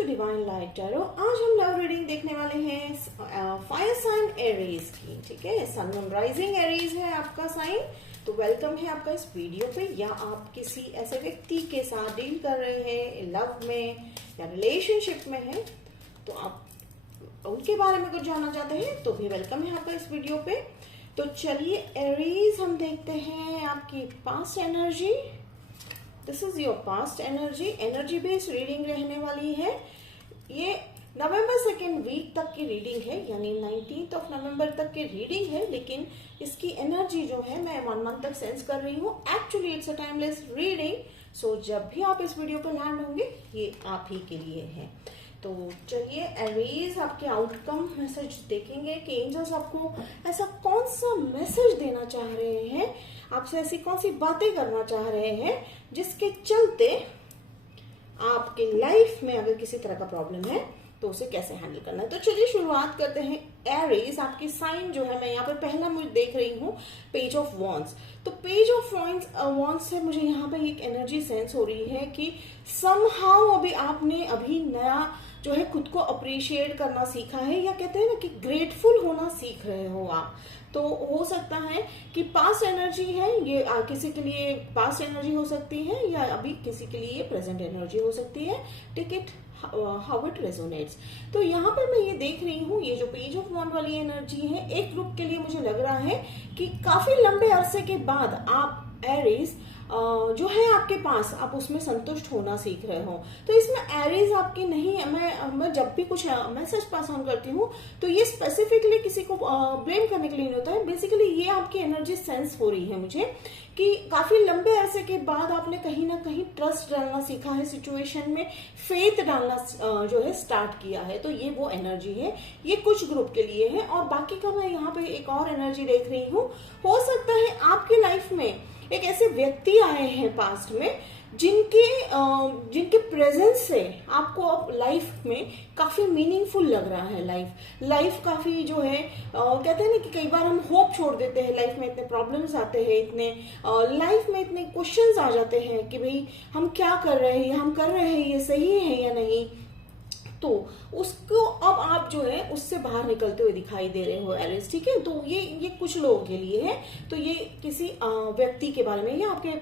To divine light tarot. आज हम love reading देखने वाले हैं फायर साइन एरीज की। ठीक है, सन मून राइजिंग एरीज है आपका साइन। तो वेलकम है आपका इस वीडियो पे। या आप किसी ऐसे व्यक्ति के साथ डील कर रहे हैं, लव में या रिलेशनशिप में है, तो आप उनके बारे में कुछ जानना चाहते हैं तो भी वेलकम है आपका इस वीडियो पे। तो चलिए एरीज हम देखते हैं आपकी past energy. This is your past energy. Energy based reading रहने वाली है। ये नवंबर सेकेंड वीक तक की रीडिंग है, यानी 19 नवंबर तक की रीडिंग है, लेकिन इसकी एनर्जी जो है मैं 1 मंथ तक सेंस कर रही हूँ। Actually it's a timeless reading. So जब भी आप इस वीडियो पर लैंड होंगे ये आप ही के लिए है। तो चलिए एरीज आपके आउटकम मैसेज देखेंगे कि एंजल्स आपको ऐसा कौन सा मैसेज देना चाह रहे हैं, आपसे ऐसी कौन सी बातें करना चाह रहे हैं जिसके चलते आपके लाइफ में अगर किसी तरह का प्रॉब्लम है तो उसे कैसे हैंडल करना है। तो चलिए शुरुआत करते हैं। एरीज आपकी साइन जो है, मैं यहाँ पर पहला मुझे देख रही हूँ पेज ऑफ वॉन्ड्स। तो पेज ऑफ वॉन्ड्स से मुझे यहाँ पर एक एनर्जी सेंस हो रही है कि समहाउ अभी आपने नया जो है खुद को अप्रिशिएट करना सीखा है, या कहते हैं ना कि ग्रेटफुल होना सीख रहे हो आप। तो हो सकता है कि पास्ट एनर्जी है ये, किसी के लिए पास्ट एनर्जी हो सकती है, या अभी किसी के लिए प्रेजेंट एनर्जी हो सकती है। Take it how it resonates. तो यहाँ पर मैं ये देख रही हूँ, ये जो पेज ऑफ वॉन्ड वाली एनर्जी है, एक ग्रुप के लिए मुझे लग रहा है कि काफी लंबे अरसे के बाद आप एरीज जो है आपके पास, आप उसमें संतुष्ट होना सीख रहे हो। तो इसमें एरीज आपकी नहीं है। मैं जब भी कुछ मैसेज पास ऑन करती हूँ तो ये स्पेसिफिकली किसी को ब्लेम करने के लिए नहीं होता है। बेसिकली ये आपकी एनर्जी सेंस हो रही है मुझे कि काफी लंबे अरसे के बाद आपने कहीं ना कहीं ट्रस्ट डालना सीखा है, सिचुएशन में फेथ डालना जो है स्टार्ट किया है। तो ये वो एनर्जी है, ये कुछ ग्रुप के लिए है। और बाकी का मैं यहाँ पे एक और एनर्जी देख रही हूँ। हो सकता है आपकी लाइफ में एक ऐसे व्यक्ति आए हैं पास्ट में जिनके प्रेजेंस से आपको अब लाइफ में काफी मीनिंगफुल लग रहा है। लाइफ काफी जो है कहते हैं ना कि कई बार हम होप छोड़ देते हैं, लाइफ में इतने प्रॉब्लम्स आते हैं, इतने लाइफ में इतने क्वेश्चंस आ जाते हैं कि भाई हम क्या कर रहे हैं, हम कर रहे हैं ये सही है या नहीं। तो उसको अब आप जो है उससे बाहर निकलते हुए दिखाई दे रहे हो एरीज। ठीक है, तो ये कुछ लोगों के लिए है। तो ये किसी व्यक्ति के बारे में, या आपके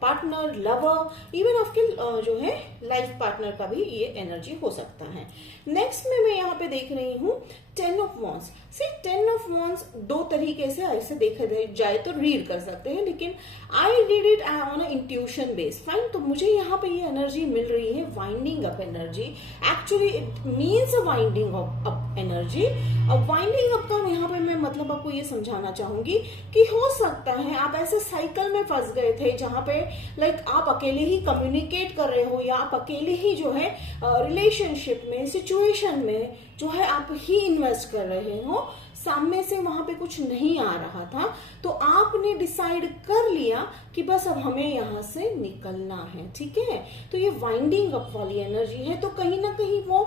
पार्टनर, लवर, इवन आपके जो है लाइफ पार्टनर का भी ये एनर्जी हो सकता है। नेक्स्ट में मैं यहाँ पे देख रही हूँ 10 of wands. See 10 of wands दो तरीके से ऐसे देखा जाए तो रीड कर सकते हैं, लेकिन I read it on a intuition base. Fine, तो मुझे यहाँ पे ये एनर्जी मिल रही है winding up energy. Actually it means a winding up energy. अब वाइंडिंग अप का यहाँ पे मैं मतलब आपको ये समझाना चाहूंगी कि हो सकता है आप ऐसे साइकिल में फंस गए थे जहां पे लाइक आप अकेले ही कम्युनिकेट कर रहे हो, या आप अकेले ही जो है रिलेशनशिप में, सिचुएशन में जो है आप ही इन्वेस्ट कर रहे हो, सामने से वहां पे कुछ नहीं आ रहा था, तो आपने डिसाइड कर लिया कि बस अब हमें यहां से निकलना है। ठीक है, तो ये वाइंडिंग अप वाली एनर्जी है। तो कहीं ना कहीं वो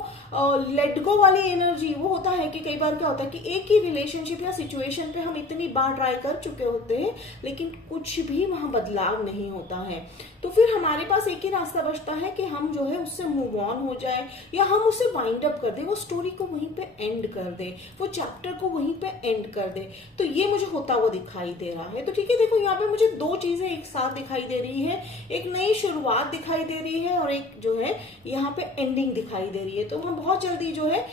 लेट गो वाली एनर्जी वो होता है कि कई बार क्या होता है कि एक ही रिलेशनशिप या सिचुएशन पे हम इतनी बार ट्राई कर चुके होते हैं, लेकिन कुछ भी वहां बदलाव नहीं होता है। तो फिर हमारे पास एक ही रास्ता बचता है कि हम जो है उससे मूव ऑन हो जाए, या हम उसे वाइंड अप कर दे, वो स्टोरी को वहीं पे एंड कर दे, वो चैप्टर को वहीं पे एंड कर दे। तो ये मुझे होता हुआ दिखाई दे रहा है। तो ठीक है, देखो यहाँ पे मुझे दो चीजें एक साथ दिखाई दे रही है। एक नई शुरुआत दिखाई दे रही है और एक जो है यहाँ पे एंडिंग दिखाई दे रही है। तो हम बहुत जल्दी जो है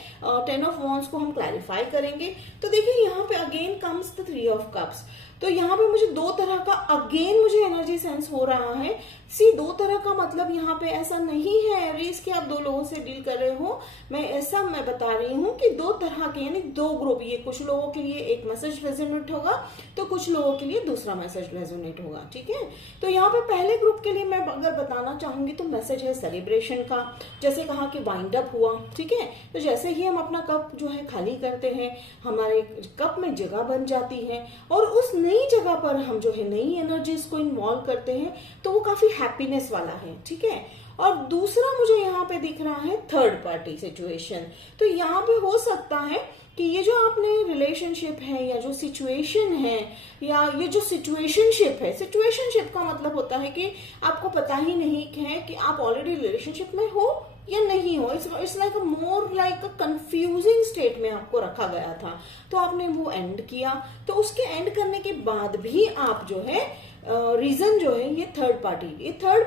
10 ऑफ वॉन्ड्स को हम क्लैरिफाई करेंगे। तो देखिए यहाँ पे again comes the 3 of cups. तो यहाँ पे मुझे दो तरह का अगेन मुझे एनर्जी सेंस हो रहा है। सी दो तरह का मतलब यहाँ पे ऐसा नहीं है एरीज कि आप दो लोगों से डील कर रहे हो। मैं बता रही हूँ कि दो तरह के, यानी दो ग्रुप, ये कुछ लोगों के लिए एक मैसेज रेजोनेट होगा तो कुछ लोगों के लिए दूसरा मैसेज रेजोनेट होगा। ठीक है, तो यहाँ पे पहले ग्रुप के लिए मैं अगर बताना चाहूंगी तो मैसेज है सेलिब्रेशन का। जैसे कहा कि वाइंड अप हुआ। ठीक है, तो जैसे ही हम अपना कप जो है खाली करते हैं, हमारे कप में जगह बन जाती है, और उस नई जगह पर हम जो है नई एनर्जीज को इन्वॉल्व करते हैं, तो वो काफी हैप्पीनेस वाला है। ठीक है, और दूसरा मुझे यहाँ पे दिख रहा है थर्ड पार्टी सिचुएशन। तो यहाँ पे हो सकता है कि ये जो आपने रिलेशनशिप है, या जो सिचुएशन है, या ये जो सिचुएशनशिप है, सिचुएशनशिप का मतलब होता है कि आपको पता ही नहीं है कि आप ऑलरेडी रिलेशनशिप में हो या नहीं हो, it's like more like a confusing state में आपको रखा गया था, तो आपने वो एंड किया। तो उसके एंड करने के बाद भी आप जो है रीजन जो है ये थर्ड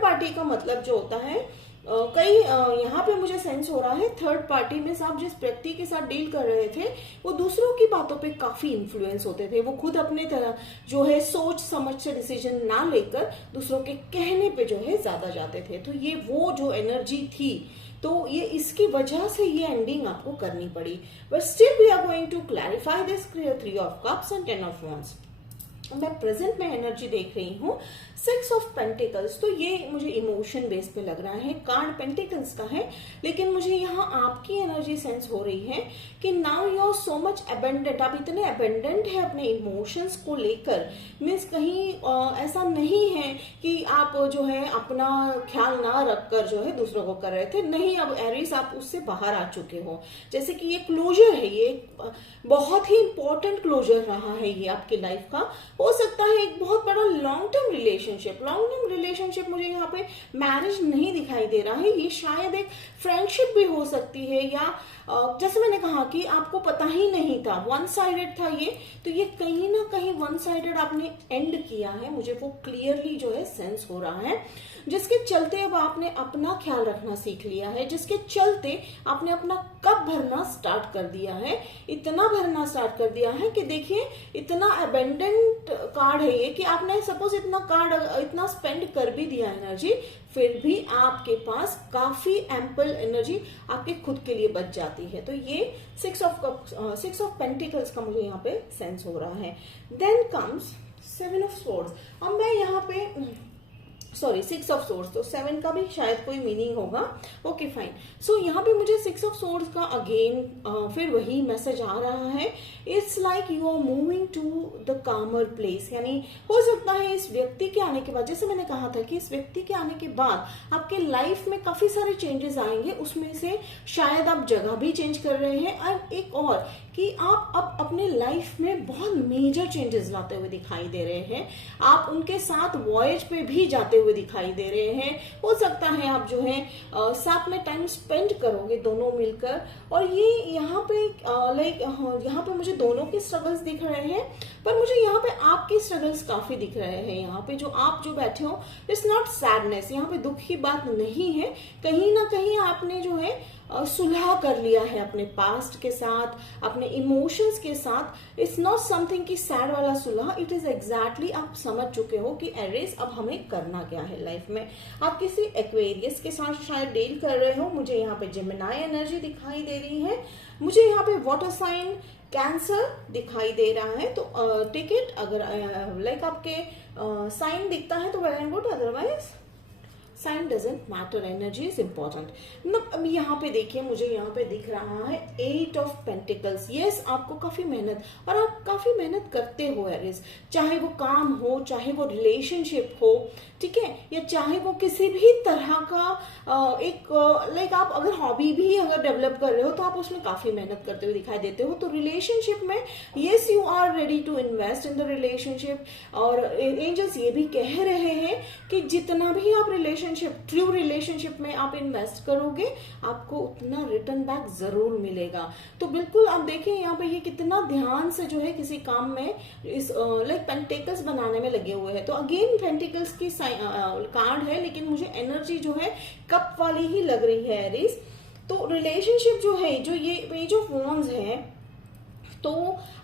पार्टी का मतलब जो होता है कई यहाँ पे मुझे सेंस हो रहा है थर्ड पार्टी में आप जिस व्यक्ति के साथ डील कर रहे थे वो दूसरों की बातों पे काफी इन्फ्लुएंस होते थे, वो खुद अपने तरह जो है सोच समझ से डिसीजन ना लेकर दूसरों के कहने पे जो है ज्यादा जाते थे। तो ये वो जो एनर्जी थी, तो ये इसकी वजह से ये एंडिंग आपको करनी पड़ी। But still we are going to clarify this 3 of cups and 10 of wands। मैं प्रेजेंट में एनर्जी देख रही हूँ 6 ऑफ पेंटिकल्स, तो ये मुझे इमोशन बेस पे लग रहा है, कार्ड पेंटिकल्स का है, लेकिन मुझे यहाँ आपकी एनर्जी सेंस हो रही है कि now you are so much abundant, आप इतने अबेंडेंट है अपने इमोशंस को लेकर। मीन्स कहीं ऐसा नहीं है कि आप जो है अपना ख्याल ना रखकर जो है दूसरों को कर रहे थे, नहीं, अब एरीज आप उससे बाहर आ चुके हो। जैसे कि ये क्लोजर है, ये बहुत ही इंपॉर्टेंट क्लोजर रहा है ये आपकी लाइफ का। हो सकता है एक बहुत बड़ा लॉन्ग टर्म रिलेशनशिप मुझे यहाँ पे मैरिज नहीं दिखाई दे रहा है, ये शायद एक फ्रेंडशिप भी हो सकती है, या जैसे मैंने कहा कि आपको पता ही नहीं था, वन साइडेड था ये, तो ये कहीं ना कहीं वन साइडेड आपने एंड किया है, मुझे वो क्लियरली जो है सेंस हो रहा है, जिसके चलते अब आपने अपना ख्याल रखना सीख लिया है, जिसके चलते आपने अपना कप भरना स्टार्ट कर दिया है, इतना भरना स्टार्ट कर दिया है कि देखिए इतना अबेंडेंट कार्ड है ये कि आपने सपोज इतना स्पेंड कर भी दिया एनर्जी, फिर भी आपके पास काफी एम्पल एनर्जी आपके खुद के लिए बच जाती है। तो ये 6 ऑफ पेंटिकल्स का मुझे यहाँ पे सेंस हो रहा है। Then comes 7 of swords. अब मैं यहाँ पे 6 ऑफ सोर्स, तो 7 का भी शायद कोई मीनिंग होगा। Okay fine. सो यहाँ पे मुझे 6 ऑफ सोर्स का अगेन फिर वही मैसेज आ रहा है, it's like you are moving to the calmer place. यानी हो सकता है इस व्यक्ति के आने के बाद, जैसे मैंने कहा था कि इस व्यक्ति के आने के बाद आपके लाइफ में काफी सारे चेंजेस आएंगे, उसमें से शायद आप जगह भी चेंज कर रहे हैं, और एक और कि आप अब अपने लाइफ में बहुत मेजर चेंजेस लाते हुए दिखाई दे रहे हैं, आप उनके साथ वॉयज पे भी जाते हुए दिखाई दे रहे हैं। हो सकता है आप जो है साथ में टाइम स्पेंड करोगे दोनों मिलकर, और ये यहाँ पे यहाँ पे मुझे दोनों के स्ट्रगल्स दिख रहे हैं, पर मुझे यहाँ पे आपके स्ट्रगल्स काफी दिख रहे हैं। यहाँ पे जो आप जो बैठे हो, इट्स नॉट सैडनेस, यहाँ पे दुख की बात नहीं है, कहीं ना कहीं आपने जो है सुलह कर लिया है अपने पास्ट के साथ, अपने इमोशंस के साथ। इट्स नॉट समथिंग कि सैड वाला सुलह, इट इज एग्जैक्टली आप समझ चुके हो कि एरीज अब हमें करना क्या है लाइफ में। आप किसी एक्वेरियस के साथ शायद डील कर रहे हो, मुझे यहाँ पे जेमिनाई एनर्जी दिखाई दे रही है, मुझे यहाँ पे वाटर साइन कैंसर दिखाई दे रहा है। तो टेक इट, अगर लाइक आपके साइन दिखता है तो well and good, otherwise sign doesn't matter, energy is important. अब यहाँ पे देखिए, मुझे यहाँ पे दिख रहा है 8 ऑफ पेंटिकल्स। यस, आपको काफी मेहनत, और आप काफी मेहनत करते हो एरीज, चाहे वो काम हो, चाहे वो रिलेशनशिप हो, ठीक है, या चाहे वो किसी भी तरह का एक लाइक आप अगर हॉबी भी अगर डेवलप कर रहे हो तो आप उसमें काफी मेहनत करते हुए दिखाई देते हो। तो रिलेशनशिप में yes, you are ready to invest in the relationship, और एंजल्स ये भी कह रहे हैं कि जितना भी आप ट्रू रिलेशनशिप में आप इन्वेस्ट करोगे, आपको उतना रिटर्न बैक जरूर मिलेगा। तो बिल्कुल आप देखिए यहाँ पे ये कितना ध्यान से जो है किसी काम में इस लाइक पेंटिकल्स बनाने में लगे हुए हैं। तो अगेन पेंटिकल्स की कार्ड है, लेकिन मुझे एनर्जी जो है कप वाली ही लग रही है एरीज। तो रिलेशनशिप जो है, जो ये पेज ऑफ वॉन्ड्स है, तो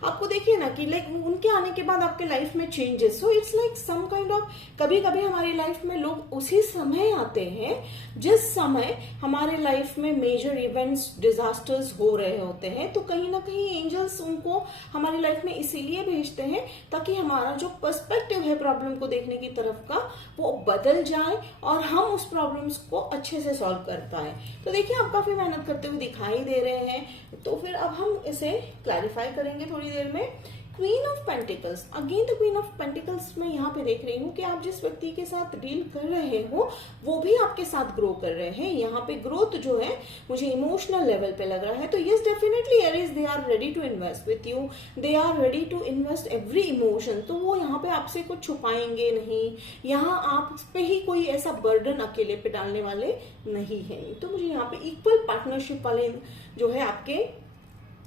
आपको देखिए ना कि लाइक उनके आने के बाद आपके लाइफ में changes, so it's like some kind of, कभी कभी हमारी लाइफ में लोग उसी समय आते हैं जिस समय हमारे लाइफ में मेजर इवेंट्स, डिजास्टर्स हो रहे होते हैं। तो कहीं ना कहीं एंजल्स उनको हमारी लाइफ में इसीलिए भेजते हैं ताकि हमारा जो पर्सपेक्टिव है प्रॉब्लम को देखने की तरफ का, वो बदल जाए और हम उस प्रॉब्लम्स को अच्छे से सॉल्व कर पाए। तो देखिए आप काफी मेहनत करते हुए दिखाई दे रहे हैं, तो फिर अब हम इसे क्लैरिफाई करेंगे थोड़ी देर में। Queen of pentacles, again the queen of pentacles मैं यहाँ पे देख रही हूँ कि आप जिस व्यक्ति के साथ डील कर रहे हो वो भी आपके साथ ग्रो कर रहे हैं। यहाँ पे ग्रोथ जो है मुझे इमोशनल लेवल पे लग रहा है। तो yes definitely Aries they are ready to invest with you, they are ready to invest every emotion. तो वो यहाँ पे आपसे कुछ छुपाएंगे नहीं, यहाँ आप पे ही कोई ऐसा बर्डन अकेले पे डालने वाले नहीं है। तो मुझे यहाँ पे इक्वल पार्टनरशिप वाले जो है आपके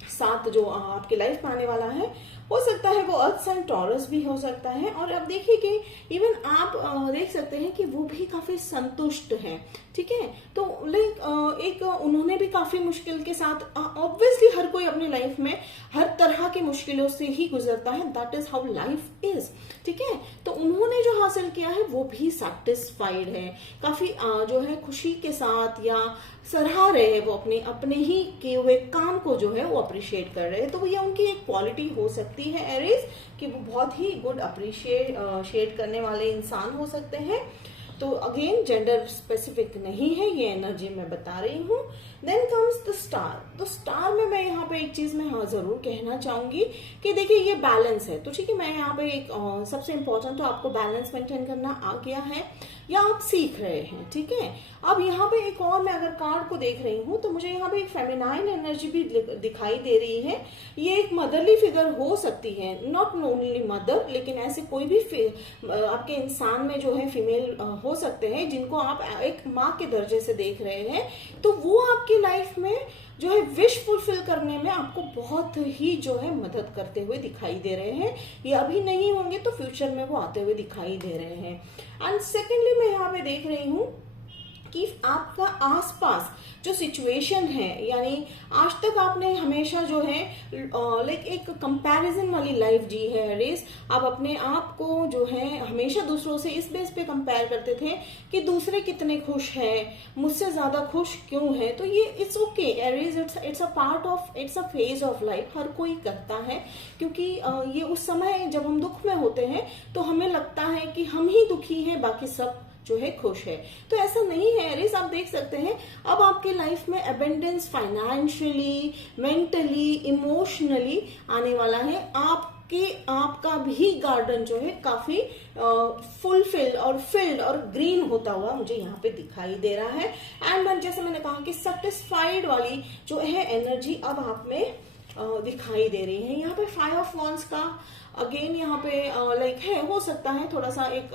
साथ जो आपके लाइफ में आने वाला है, हो सकता है वो अर्थ साइन टॉरस भी हो सकता है। और अब देखिए कि इवन आप देख सकते हैं कि वो भी काफी संतुष्ट हैं, ठीक है। तो लाइक एक उन्होंने भी काफी मुश्किल के साथ, ऑब्वियसली हर कोई अपनी लाइफ में हर तरह की मुश्किलों से ही गुजरता है, that is how life is, ठीक है। तो उन्होंने जो हासिल किया है वो भी सेटिस्फाइड है, काफी जो है खुशी के साथ या सराह रहे हैं वो अपने ही किए हुए काम को जो है वो अप्रिशिएट कर रहे हैं। तो ये उनकी एक क्वालिटी हो सकती है एरीज कि वो बहुत ही गुड अप्रिशिएट करने वाले इंसान हो सकते हैं। तो अगेन जेंडर स्पेसिफिक नहीं है, ये एनर्जी मैं बता रही हूँ। Then comes the star. तो स्टार में मैं यहाँ पे एक चीज मैं हाँ जरूर कहना चाहूंगी कि देखिए ये बैलेंस है। तो ठीक है, मैं यहाँ पे एक सबसे इंपॉर्टेंट तो आपको बैलेंस मेंटेन करना आ गया है या आप सीख रहे हैं, ठीक है। अब यहाँ पे एक और मैं अगर कार्ड को देख रही हूँ तो मुझे यहाँ पे एक फेमिनाइन एनर्जी भी दिखाई दे रही है। ये एक मदरली फिगर हो सकती है, नॉट ओनली मदर, लेकिन ऐसे कोई भी आपके इंसान में जो है फीमेल हो सकते हैं जिनको आप एक माँ के दर्जे से देख रहे हैं। तो वो आपकी लाइफ में जो है विश फुलफिल करने में आपको बहुत ही जो है मदद करते हुए दिखाई दे रहे हैं। ये अभी नहीं होंगे तो फ्यूचर में वो आते हुए दिखाई दे रहे हैं। एंड सेकेंडली मैं यहाँ पे देख रही हूँ कि आपका आसपास जो सिचुएशन है, यानी आज तक आपने हमेशा जो है लाइक एक कंपैरिजन वाली लाइफ जी है रेस। आप अपने आप को जो है हमेशा दूसरों से इस बेस पे कंपेयर करते थे कि दूसरे कितने खुश हैं, मुझसे ज्यादा खुश क्यों है। तो ये it's okay Aries, it's a part of, it's a phase of life, हर कोई करता है। क्योंकि ये उस समय जब हम दुख में होते हैं तो हमें लगता है कि हम ही दुखी हैं, बाकी सब जो है खुश है। तो ऐसा नहीं है एरीज, आप देख सकते हैं अब आपके लाइफ में अबेंडेंस फाइनेंशियली, मेंटली, इमोशनली आने वाला है। आपका भी गार्डन जो है काफी फुलफिल और फिल्ड और ग्रीन होता हुआ मुझे यहाँ पे दिखाई दे रहा है। एंड जैसे मैंने कहा कि सेटिस्फाइड वाली जो है एनर्जी अब आप में दिखाई दे रही है। यहाँ पे 5 ऑफ वॉन्ड्स का अगेन यहाँ पे लाइक है, हो सकता है थोड़ा सा एक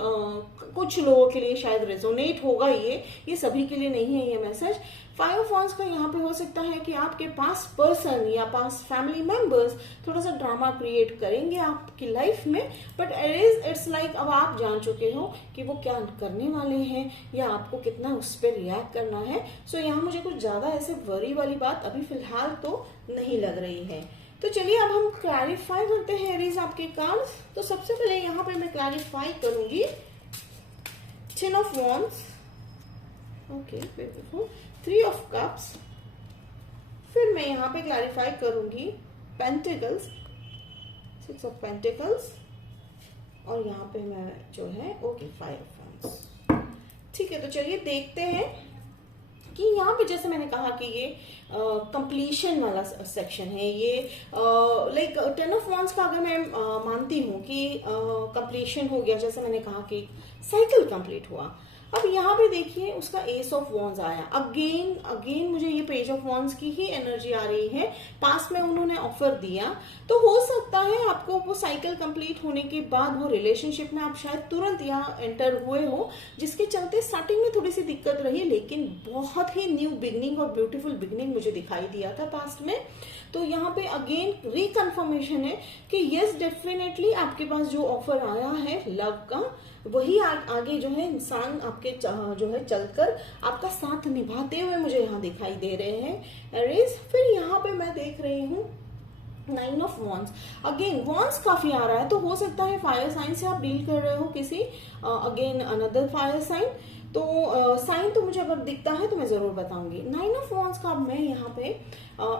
कुछ लोगों के लिए शायद रेजोनेट होगा, ये सभी के लिए नहीं है ये मैसेज। 5 ऑफ वॉन्ड्स का यहाँ पे हो सकता है कि आपके पास पर्सन या पास फैमिली मेंबर्स थोड़ा सा ड्रामा क्रिएट करेंगे आपकी लाइफ में, बट इट्स लाइक अब आप जान चुके हो कि वो क्या करने वाले हैं या आपको कितना उस पर रिएक्ट करना है। सो यहाँ मुझे कुछ ज्यादा ऐसे वरी वाली बात अभी फिलहाल तो नहीं लग रही है। तो चलिए अब हम क्लैरिफाई करते हैं एरीज आपके कार्ड्स। तो सबसे पहले यहाँ पे मैं क्लैरिफाई करूंगी 10 of wands, okay beautiful, 3 of cups, फिर मैं यहाँ पे क्लैरिफाई करूंगी पेंटिकल्स, 6 ऑफ पेंटिकल्स, और यहाँ पे मैं जो है ओके 5 ऑफ वॉन्ड्स। ठीक है, तो चलिए देखते हैं कि यहाँ पे जैसे मैंने कहा कि ये कंप्लीशन वाला सेक्शन है। ये लाइक 10 ऑफ वॉन्ड्स का अगर मैं मानती हूँ कि कंप्लीशन हो गया, जैसे मैंने कहा कि साइकिल कंप्लीट हुआ। अब यहाँ पे देखिए उसका एस ऑफ वॉन्ड्स आया। अगेन मुझे ये पेज ऑफ वॉन्ड्स की ही एनर्जी आ रही है। पास में उन्होंने ऑफर दिया, तो हो सकता है आपको वो साइकिल कंप्लीट होने के बाद वो रिलेशनशिप में आप शायद तुरंत यहाँ एंटर हुए हो, जिसके चलते स्टार्टिंग में थोड़ी सी दिक्कत रही, लेकिन बहुत ही न्यू बिगनिंग और ब्यूटीफुल बिगनिंग मुझे दिखाई दिया था पास्ट में। तो यहाँ पे अगेन रिकन्फर्मेशन है कि यस डेफिनेटली आपके पास जो ऑफर आया है लव का, वही आगे जो है इंसान आपके जो है चलकर आपका साथ निभाते हुए मुझे यहाँ दिखाई दे रहे हैं एरीज। फिर यहाँ पे मैं देख रही हूँ 9 ऑफ वॉन्ड्स। अगेन वॉन्ड्स काफी आ रहा है, तो हो सकता है फायर साइन से आप डील कर रहे हो किसी अगेन अनदर फायर साइन। तो साइन तो मुझे अगर दिखता है तो मैं जरूर बताऊंगी। 9 ऑफ वॉन्ड्स का अब मैं यहाँ पे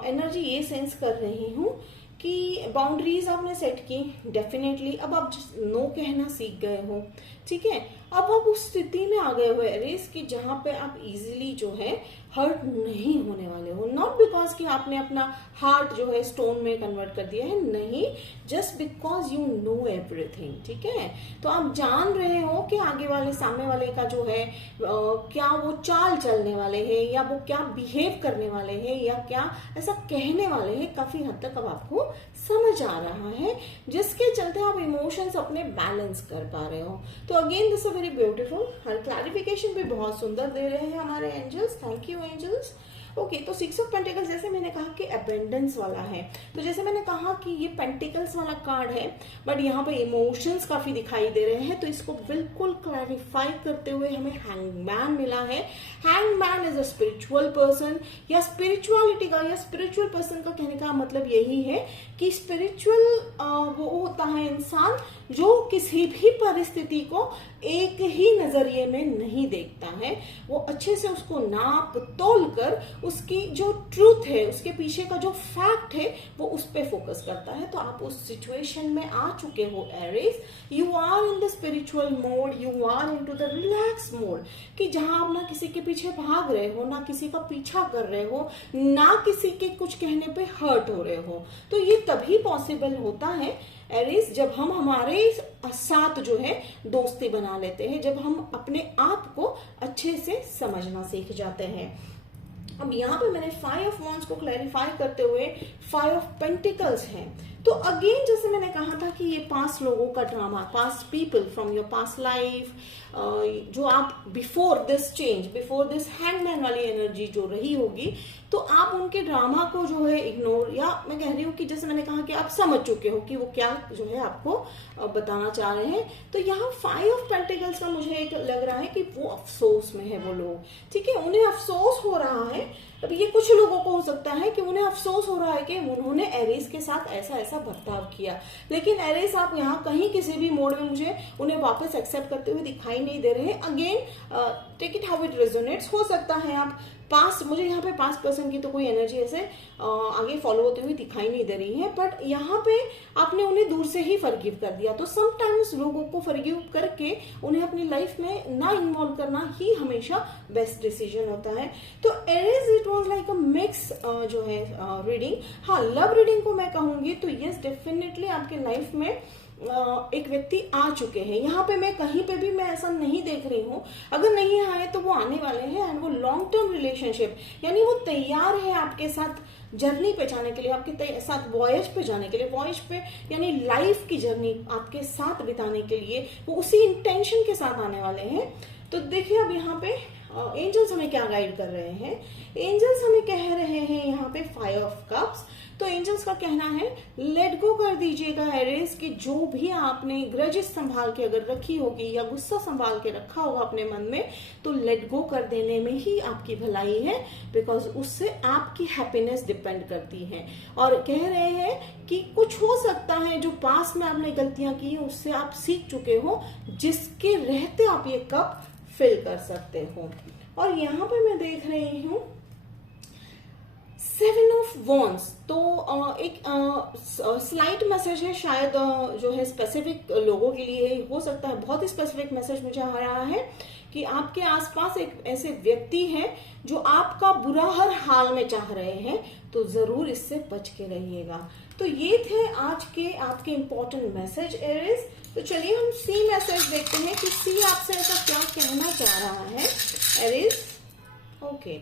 एनर्जी ये सेंस कर रही हूँ कि बाउंड्रीज आपने सेट की डेफिनेटली, अब आप नो कहना सीख गए हो, ठीक है। अब आप उस स्थिति में आ गए हो एरीज कि जहां पे आप इजीली जो है हर्ट नहीं होने वाले हो। नॉट बिकॉज कि आपने अपना हार्ट जो है स्टोन में कन्वर्ट कर दिया है, नहीं, just because you know everything. ठीक है, तो आप जान रहे हो कि आगे वाले सामने वाले का जो है क्या वो चाल चलने वाले हैं, या वो क्या बिहेव करने वाले हैं, या क्या ऐसा कहने वाले हैं। काफी हद तक अब आपको समझ आ रहा है, जिसके चलते आप इमोशंस अपने बैलेंस कर पा रहे हो। तो again this is very beautiful. हर क्लैरिफिकेशन भी बहुत सुंदर दे रहे हैं हमारे angels. Thank you angels. Okay, तो 6 ऑफ पेंटिकल्स जैसे मैंने कहा कि अबेंडेंस वाला है, तो जैसे मैंने कहा कि ये पेंटिकल्स वाला कार्ड है, बट यहाँ पे इमोशंस काफी दिखाई दे रहे हैं। तो इसको बिल्कुल क्लैरिफाई करते हुए हमें हैंगमैन मिला है। Hangman is a spiritual person, या स्पिरिचुअलिटी का या स्पिरिचुअल पर्सन का कहने का मतलब यही है कि स्पिरिचुअल वो होता है इंसान जो किसी भी परिस्थिति को एक ही नजरिए में नहीं देखता है, वो अच्छे से उसको नाप तोल कर उसकी जो ट्रूथ है, उसके पीछे का जो फैक्ट है, वो उस पे फोकस करता है। तो आप उस सिचुएशन में आ चुके हो Aries. You are in the spiritual mode, you are in to the relax mode, कि जहां आप ना किसी के पीछे भाग रहे हो, ना किसी का पीछा कर रहे हो, ना किसी के कुछ कहने पे हर्ट हो रहे हो। तो ये तभी पॉसिबल होता है एरीज जब हम हमारे साथ जो है दोस्ती बना लेते हैं, जब हम अपने आप को अच्छे से समझना सीख जाते हैं। अब यहाँ पे मैंने 5 ऑफ वॉन्ड्स को क्लैरिफाई करते हुए 5 ऑफ पेंटिकल्स हैं। तो अगेन जैसे मैंने कहा था कि ये पास्ट लोगों का drama, past people from your past life, जो आप before this change, before this hangman वाली एनर्जी जो रही होगी, तो आप उनके ड्रामा को जो है इग्नोर, या मैं कह रही हूँ कि जैसे मैंने कहा कि आप समझ चुके हो कि वो क्या जो है आपको बताना चाह रहे हैं। तो यहाँ 5 ऑफ पेंटिकल्स का मुझे एक लग रहा है कि वो अफसोस में है वो लोग। ठीक है, उन्हें अफसोस हो रहा है। अब ये कुछ लोगों को हो सकता है कि उन्हें अफसोस हो रहा है कि उन्होंने एरीज के साथ ऐसा ऐसा बर्ताव किया, लेकिन एरीज आप यहाँ कहीं किसी भी मोड में मुझे उन्हें वापस एक्सेप्ट करते हुए दिखाई नहीं दे रहे हैं। Again take it how it resonates. हो सकता है आप पास्ट, मुझे यहाँ पे पास्ट पर्सन की तो कोई एनर्जी ऐसे आगे फॉलो होते हुए दिखाई नहीं दे रही है, बट यहाँ पे आपने उन्हें दूर से ही फॉरगिव कर दिया। तो समटाइम्स लोगों को फॉरगिव करके उन्हें अपनी लाइफ में ना इन्वॉल्व करना ही हमेशा बेस्ट डिसीजन होता है। तो Aries it was like a mix जो है रीडिंग। हाँ, लव रीडिंग को मैं कहूंगी तो यस डेफिनेटली आपके लाइफ में एक व्यक्ति आ चुके हैं। यहाँ पे मैं कहीं पे भी मैं ऐसा नहीं देख रही हूँ, अगर नहीं आए तो वो आने वाले हैं, एंड वो लॉन्ग टर्म रिलेशनशिप, यानी वो तैयार है आपके साथ जर्नी पे जाने के लिए, आपके साथ वॉयज पे जाने के लिए, वॉयज पे यानी लाइफ की जर्नी आपके साथ बिताने के लिए वो उसी इंटेंशन के साथ आने वाले हैं। तो देखिए अब यहाँ पे एंजल्स हमें क्या गाइड कर रहे हैं। एंजल्स हमें कह रहे हैं यहाँ पे 5 ऑफ कप्स। तो एंजल्स का कहना है लेट गो कर दीजिएगा एरीज, कि जो भी आपने ग्रजेस संभाल के अगर रखी होगी या गुस्सा संभाल के रखा होगा अपने मन में, तो लेट गो कर देने में ही आपकी भलाई है, बिकॉज उससे आपकी हैप्पीनेस डिपेंड करती है। और कह रहे हैं कि कुछ हो सकता है जो पास में आपने गलतियां की उससे आप सीख चुके हो, जिसके रहते आप ये कप फिल कर सकते हो। और यहाँ पे मैं देख रही हूँ 7 ऑफ वॉन्ड्स। तो एक स्लाइट मैसेज है, शायद जो है स्पेसिफिक लोगों के लिए हो सकता है। बहुत ही स्पेसिफिक मैसेज मुझे आ रहा है कि आपके आसपास एक ऐसे व्यक्ति हैं जो आपका बुरा हर हाल में चाह रहे हैं, तो जरूर इससे बच के रहिएगा। तो ये थे आज के आपके इंपॉर्टेंट मैसेज एरीज। तो चलिए हम सी मैसेज देखते हैं कि सी आपसे ऐसा क्या कहना चाह रहा है एरीज। ओके,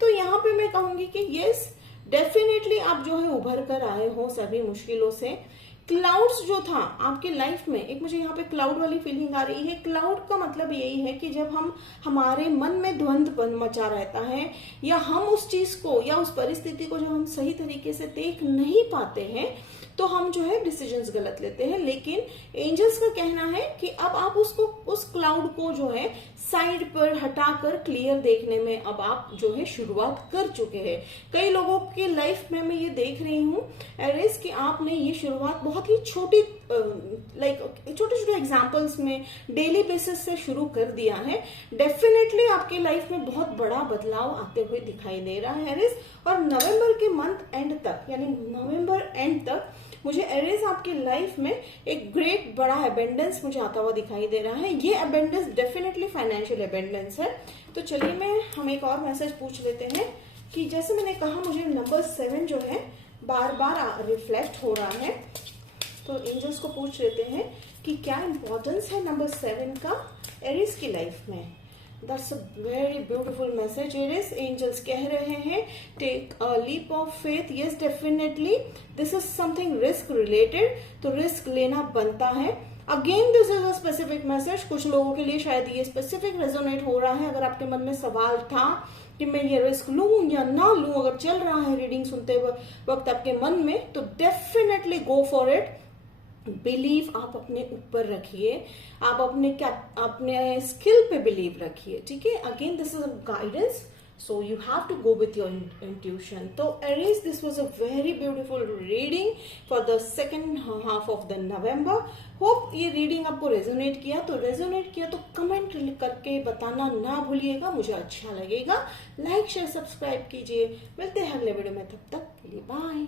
तो यहाँ पे मैं कहूंगी कि यस डेफिनेटली आप जो है उभर कर आए हो सभी मुश्किलों से। क्लाउड्स जो था आपके लाइफ में, एक मुझे यहाँ पे क्लाउड वाली फीलिंग आ रही है। क्लाउड का मतलब यही है कि जब हम हमारे मन में द्वंद्व मचा रहता है, या हम उस चीज को या उस परिस्थिति को जो हम सही तरीके से देख नहीं पाते हैं, तो हम जो है डिसीजंस गलत लेते हैं। लेकिन एंजल्स का कहना है कि अब आप उसको, उस क्लाउड को जो है साइड पर हटाकर क्लियर देखने में अब आप जो है शुरुआत कर चुके हैं। कई लोगों की लाइफ में मैं ये देख रही हूँ एरीज कि आपने ये शुरुआत बहुत ही छोटी छोटे छोटे एग्जाम्पल्स में डेली बेसिस से शुरू कर दिया है। डेफिनेटली आपके लाइफ में बहुत बड़ा बदलाव आते हुए दिखाई दे रहा है एरीज। और नवंबर के मंथ एंड तक, यानी नवंबर एंड तक मुझे एरीज आपकी लाइफ में एक ग्रेट बड़ा अबेंडेंस मुझे आता हुआ दिखाई दे रहा है। ये अबेंडेंस डेफिनेटली फाइनेंशियल अबेंडेंस है। तो चलिए हम एक और मैसेज पूछ लेते हैं कि जैसे मैंने कहा मुझे नंबर 7 जो है बार बार रिफ्लेक्ट हो रहा है, तो एंजल्स को पूछ लेते हैं कि क्या इंपॉर्टेंस है नंबर 7 का एरीज की लाइफ में। That's a very beautiful message Aries. Angels कह रहे हैं take a leap of faith. Yes definitely this is something risk related, तो रिस्क लेना बनता है। Again this is a specific message. कुछ लोगों के लिए शायद ये स्पेसिफिक रेजोनेट हो रहा है। अगर आपके मन में सवाल था कि मैं ये रिस्क लूं या ना लूं, अगर चल रहा है रीडिंग सुनते वक्त आपके मन में, तो definitely go for it. Believe आप अपने ऊपर रखिए, आप अपने स्किल पे बिलीव रखिए, ठीक है। Again this is a guidance, so you have to go with your intuition. तो Aries, this was a very beautiful reading for the second half of the November. Hope ये reading आपको resonate किया, तो resonate किया तो comment करके बताना ना भूलिएगा, मुझे अच्छा लगेगा। लाइक शेयर सब्सक्राइब कीजिए। मिलते हैं अगले वीडियो में, तब तक के लिए बाय।